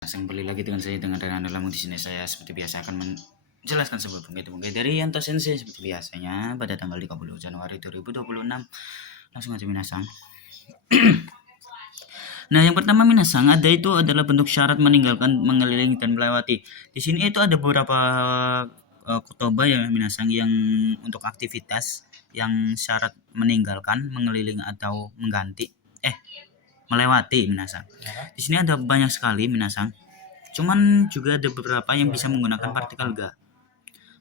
Kembali lagi dengan saya dengan Renanda Lamu. Di sini saya seperti biasa akan menjelaskan sebuah bungkai dari Yanto Sensei seperti biasanya pada tanggal 30 Januari 2026. Langsung aja minasang. Nah, yang pertama minasang ada itu adalah bentuk syarat meninggalkan, mengelilingi dan melewati. Di sini itu ada beberapa kotoba ya minasang yang untuk aktivitas yang syarat meninggalkan, mengelilingi atau mengganti melewati minasang. Di sini ada banyak sekali minasang. Cuman juga ada beberapa yang bisa menggunakan partikel ga.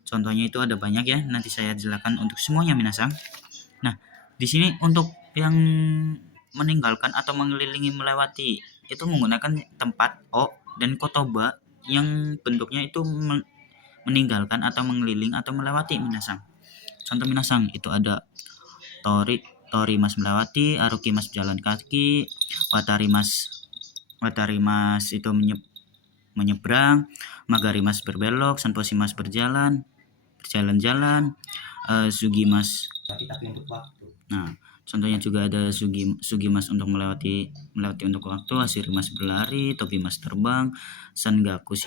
Contohnya itu ada banyak ya. Nanti saya jelaskan untuk semuanya minasang. Nah, di sini untuk yang meninggalkan atau mengelilingi melewati itu menggunakan tempat o dan kotoba yang bentuknya itu meninggalkan atau mengeliling atau melewati minasang. Contoh minasang itu ada Tori mas melewati, Aruki mas berjalan kaki, Watari mas itu menyeberang, Magari mas berbelok, Sanposhi mas berjalan-jalan, Sugi mas. Nah, contohnya juga ada Sugi mas untuk melewati untuk waktu, Asiri mas berlari, Tobi mas terbang, Kengaku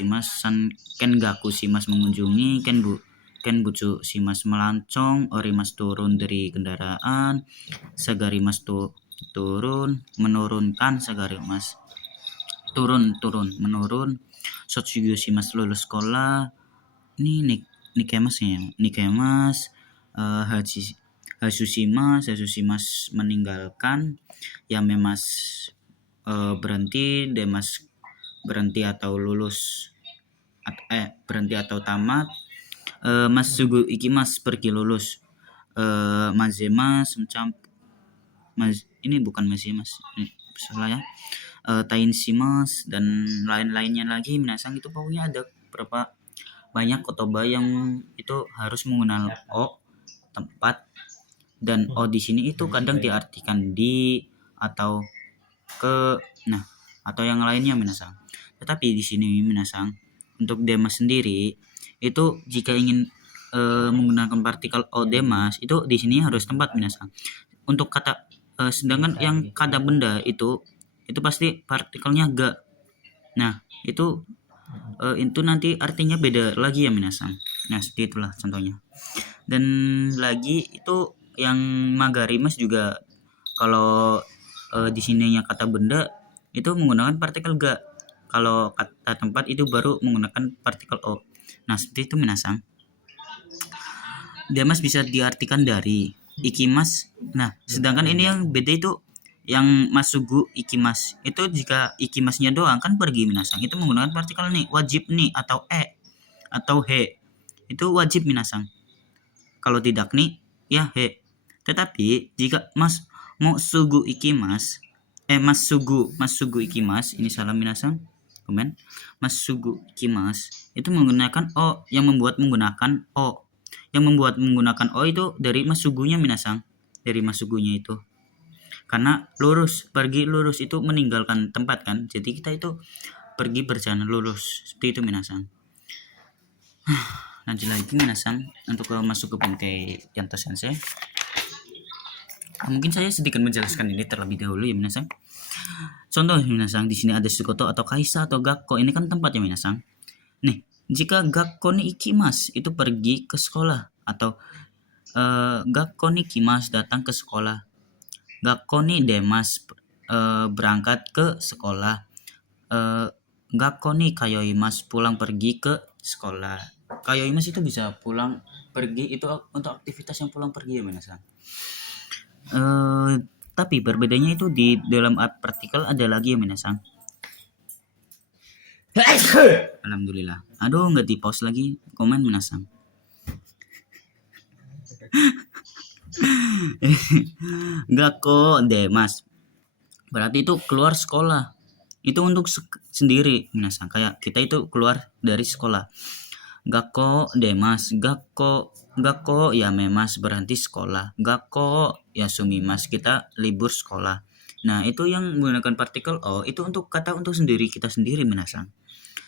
si mas mengunjungi, Kenbutsu si mas melancong, Ori mas turun dari kendaraan, Sagari mas turun, menurunkan, Sagari mas turun, menurun, Sotsugu si mas lulus sekolah. Ini Nikemas ya, Hasushi mas meninggalkan, Yame mas berhenti, Demas berhenti atau lulus, berhenti atau tamat, Mas Sugu Ikimas pergi lulus, Mazemas ini bukan Mazemas, salah ya, Tainshimas dan lain-lainnya lagi minasang. Itu pokoknya ada berapa banyak kotoba yang itu harus menggunakan o tempat, dan o di sini itu kadang diartikan di atau ke, nah atau yang lainnya minasang. Tetapi di sini minasang untuk Demas sendiri itu jika ingin menggunakan partikel o Demas itu di sini harus tempat minasang. Untuk kata sedangkan yang kata benda itu pasti partikelnya ga. Nah, itu nanti artinya beda lagi ya minasang. Nah, seperti itulah contohnya. Dan lagi itu yang Magarimas juga kalau di sininya kata benda itu menggunakan partikel ga. Kalau kata tempat itu baru menggunakan partikel o. Nah, seperti itu minasang. Demas bisa diartikan dari, Ikimas. Nah, sedangkan ini yang beda itu yang Masugu Ikimas. Itu jika Ikimasnya doang kan pergi minasang. Itu menggunakan partikel nih, wajib nih atau atau he. Itu wajib minasang. Kalau tidak nih ya he. Tetapi jika Masugu Ikimas, Masugu Ikimas, ini salah minasang. Komen. Masugu Ikimas itu menggunakan o, yang membuat menggunakan o. Yang membuat menggunakan o itu dari Masugunya minasang. Dari Masugunya itu. Karena pergi lurus itu meninggalkan tempat kan. Jadi kita itu pergi berjalan lurus. Seperti itu minasang. Lanjut lagi minasang untuk masuk ke bingkai Yanto Sensei. Mungkin saya sedikit menjelaskan ini terlebih dahulu ya minasang. Contoh minasang, di sini ada Sukoto atau Kaisa atau Gakko. Ini kan tempat ya minasang. Nih, jika Gakko ni ikimas itu pergi ke sekolah, atau Gakko ni kimas datang ke sekolah, Gakko ni demas berangkat ke sekolah, Gakko ni kayoimas pulang pergi ke sekolah. Kayoimas itu bisa pulang pergi, itu untuk aktivitas yang pulang pergi ya minasang. Tapi berbedanya itu di dalam partikel ada lagi ya minasang. Alhamdulillah. Aduh, nggak di pause lagi. Komen minasang. Gakko demas berarti itu keluar sekolah. Itu untuk sendiri minasang. Kayak kita itu keluar dari sekolah. Gakko demas, Gakko ya memas berhenti sekolah, Gakko ya sumimas kita libur sekolah. Nah, itu yang menggunakan partikel o itu untuk kata untuk kita sendiri minasang.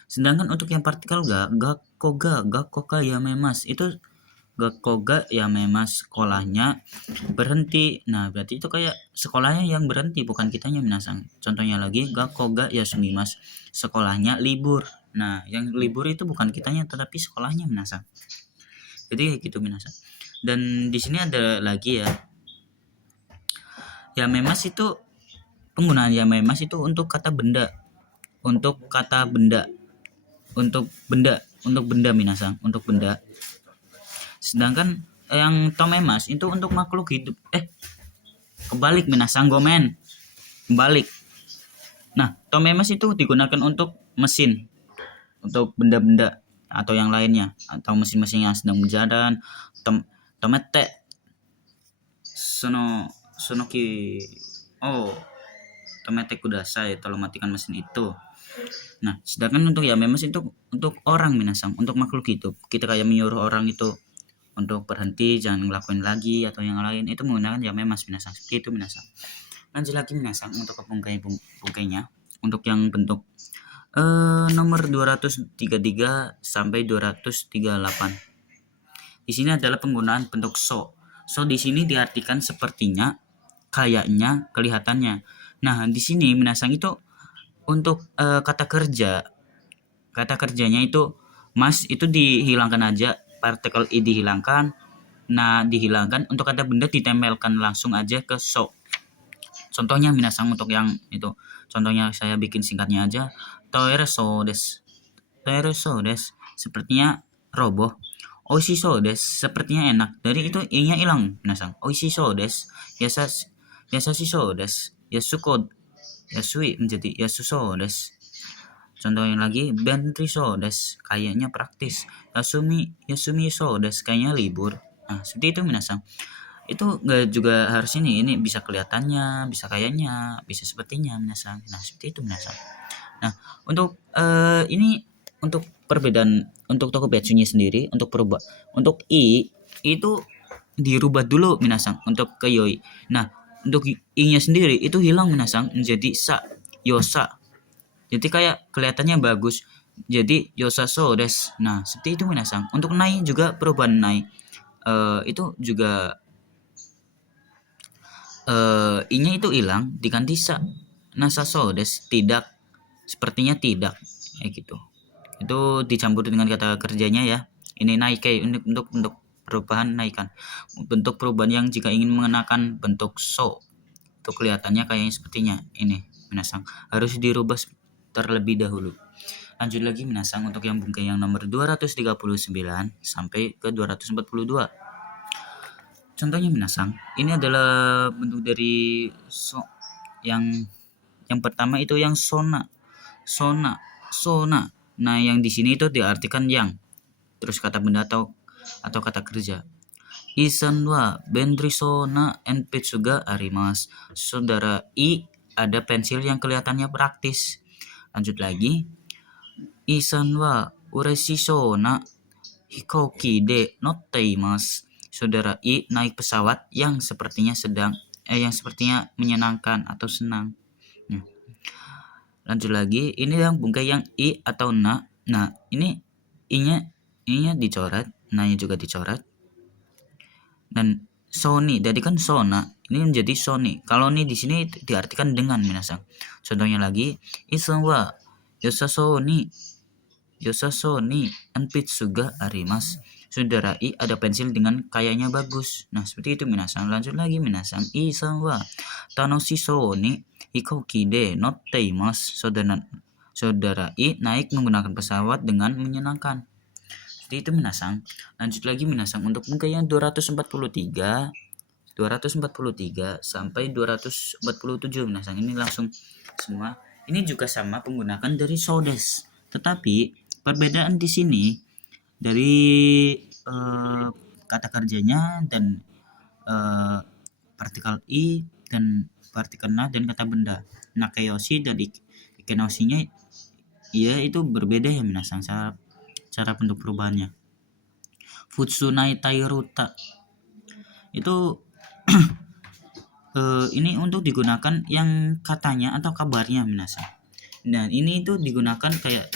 Sedangkan untuk yang partikel ga, Gakko ka ya memas itu Gakoga ya memang sekolahnya berhenti. Nah, berarti itu kayak sekolahnya yang berhenti, bukan kitanya minasang. Contohnya lagi, gakoga ya sumimas, sekolahnya libur. Nah, yang libur itu bukan kitanya tetapi sekolahnya minasang. Jadi gitu minasang. Dan di sini ada lagi ya. Ya memas itu penggunaan ya memas itu untuk kata benda. Untuk kata benda. Untuk benda minasang, untuk benda. Sedangkan yang tomemas itu untuk makhluk hidup. Kebalik minasang gomen. Kebalik. Nah, tomemas itu digunakan untuk mesin, untuk benda-benda atau yang lainnya, atau mesin-mesin yang sedang berjalan. Tomete sonoki tomete kudasai, tolong matikan mesin itu. Nah, sedangkan untuk ya memas itu untuk orang minasang, untuk makhluk hidup. Kita kayak menyuruh orang itu untuk berhenti, jangan ngelakuin lagi atau yang lain, itu menggunakan ya memas minasang. Seperti itu minasang. Lanjut lagi minasang untuk bungkainya untuk yang bentuk nomor 233 sampai 238. Di sini adalah penggunaan bentuk so. So di sini diartikan sepertinya, kayaknya, kelihatannya. Nah, di sini minasang itu untuk kata kerja. Kata kerjanya itu mas itu dihilangkan aja, partikel i dihilangkan. Nah, dihilangkan. Untuk kata benda ditempelkan langsung aja ke so. Contohnya minasang untuk yang itu. Contohnya saya bikin singkatnya aja. Toereso des. Toereso des. Sepertinya roboh. Oishiso des. Sepertinya enak. Dari itu i-nya hilang minasang. Oishiso des. Yasashiso des. Yasuko. Yasui menjadi yasuso des. Contohnya lagi, bentriso des. Kayaknya praktis. Yasumi so des. Kayaknya libur. Nah, seperti itu minasang. Itu nggak juga harus ini bisa kelihatannya, bisa kayaknya, bisa sepertinya minasang. Nah, seperti itu minasang. Nah, untuk ini untuk perbedaan untuk Tokubetsunya sendiri, untuk i itu dirubah dulu minasang untuk ke yoi. Nah, untuk i-nya sendiri itu hilang minasang menjadi sa, yosa. Jadi kayak kelihatannya bagus. Jadi yosa so des. Nah, seperti itu minasang. Untuk nai juga perubahan nai. Itu juga i-nya itu hilang diganti sa. Nasa so des, tidak, sepertinya tidak, kayak gitu. Itu dicampur dengan kata kerjanya ya. Ini naike untuk perubahan naikkan. Bentuk perubahan yang jika ingin mengenakan bentuk so, itu kelihatannya kayaknya sepertinya ini minasang harus dirubah terlebih dahulu. Lanjut lagi minasang untuk yang bungkai yang nomor 239 sampai ke 242. Contohnya minasang, ini adalah bentuk dari so yang pertama itu yang sona. Nah, yang di sini itu diartikan yang. Terus kata benda atau kata kerja. Isan wa bendri sona enpetsuga arimas. Saudara I ada pensil yang kelihatannya praktis. Lanjut lagi. Isan wa ureshi sona hikoki de notteimasu. Saudara I naik pesawat yang sepertinya menyenangkan atau senang. Lanjut lagi, ini yang bungkai yang i atau na. Nah, ini i-nya dicoret, na-nya juga dicoret. Dan Sony, jadi kan sona, ini menjadi Sony. Kalau ini di sini diartikan dengan minasang. Contohnya lagi, isan wa yosasoni anpitsuga arimas. Saudara I ada pensil dengan kayaknya bagus. Nah, seperti itu minasang. Lanjut lagi minasang. Isan wa tanoshisou ni hikoki de notteimasu. Saudara I naik menggunakan pesawat dengan menyenangkan. Seperti itu minasang. Lanjut lagi minasang untuk bungkai yang 243 sampai 247 minasang. Ini langsung semua. Ini juga sama penggunaan dari sodes. Tetapi perbedaan di sini dari kata kerjanya dan partikel i dan partikel na dan kata benda. Nakayoshi dan ikenoshinya ya itu berbeda ya minasang cara bentuk perubahannya. Futsunai tairuta itu ini untuk digunakan yang katanya atau kabarnya minasang. Dan ini itu digunakan kayak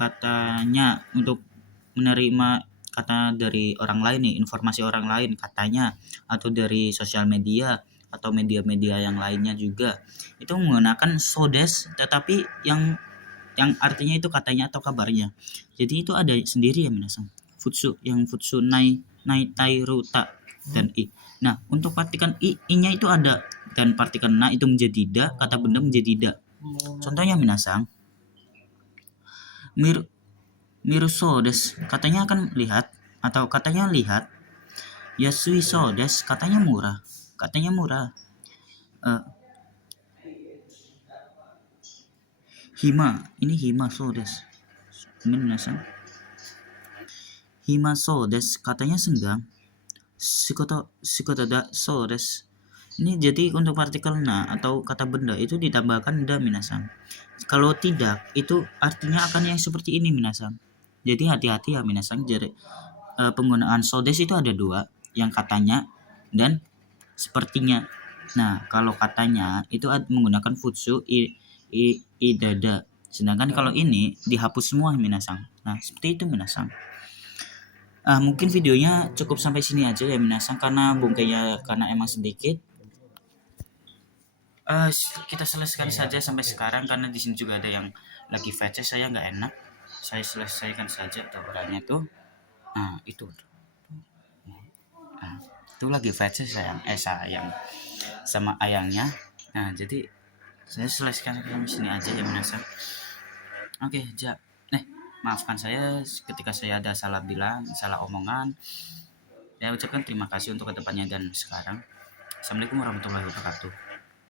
katanya untuk menerima kata dari orang lain nih, informasi orang lain katanya, atau dari sosial media atau media-media yang lainnya juga, itu menggunakan sodes tetapi yang artinya itu katanya atau kabarnya. Jadi itu ada sendiri ya minasan. Futsu yang futsu nai tai ruta dan i. Nah, untuk partikan i-nya itu ada, dan partikan na itu menjadi da, kata benda menjadi da. Contohnya minasan, miruso des, katanya akan lihat atau katanya lihat. Yasui so des, katanya murah. Katanya murah. Hima, ini hima so des. Ini minasan. Hima so des, katanya senggang. Shikoto da so des. Ini jadi untuk partikel na atau kata benda itu ditambahkan da minasan. Kalau tidak, itu artinya akan yang seperti ini minasan. Jadi hati-hati ya minasan. Jadi penggunaan sodes itu ada dua, yang katanya dan sepertinya. Nah, kalau katanya itu menggunakan futsu i dada. Sedangkan kalau ini dihapus semua minasan. Nah, seperti itu minasan. Mungkin videonya cukup sampai sini aja ya minasan, karena bungkainya karena emang sedikit. Kita selesaikan saja sampai sekarang karena di sini juga ada yang lagi VC, saya nggak enak. Saya selesaikan saja taburannya tuh. Nah, itu. Nah, itu lagi VC sayang sama ayangnya. Nah, jadi saya selesaikan sampai sini aja ya minasan. Oke, maafkan saya ketika saya ada salah bilang, salah omongan. Saya ucapkan terima kasih untuk kedepannya dan sekarang. Assalamualaikum warahmatullahi wabarakatuh.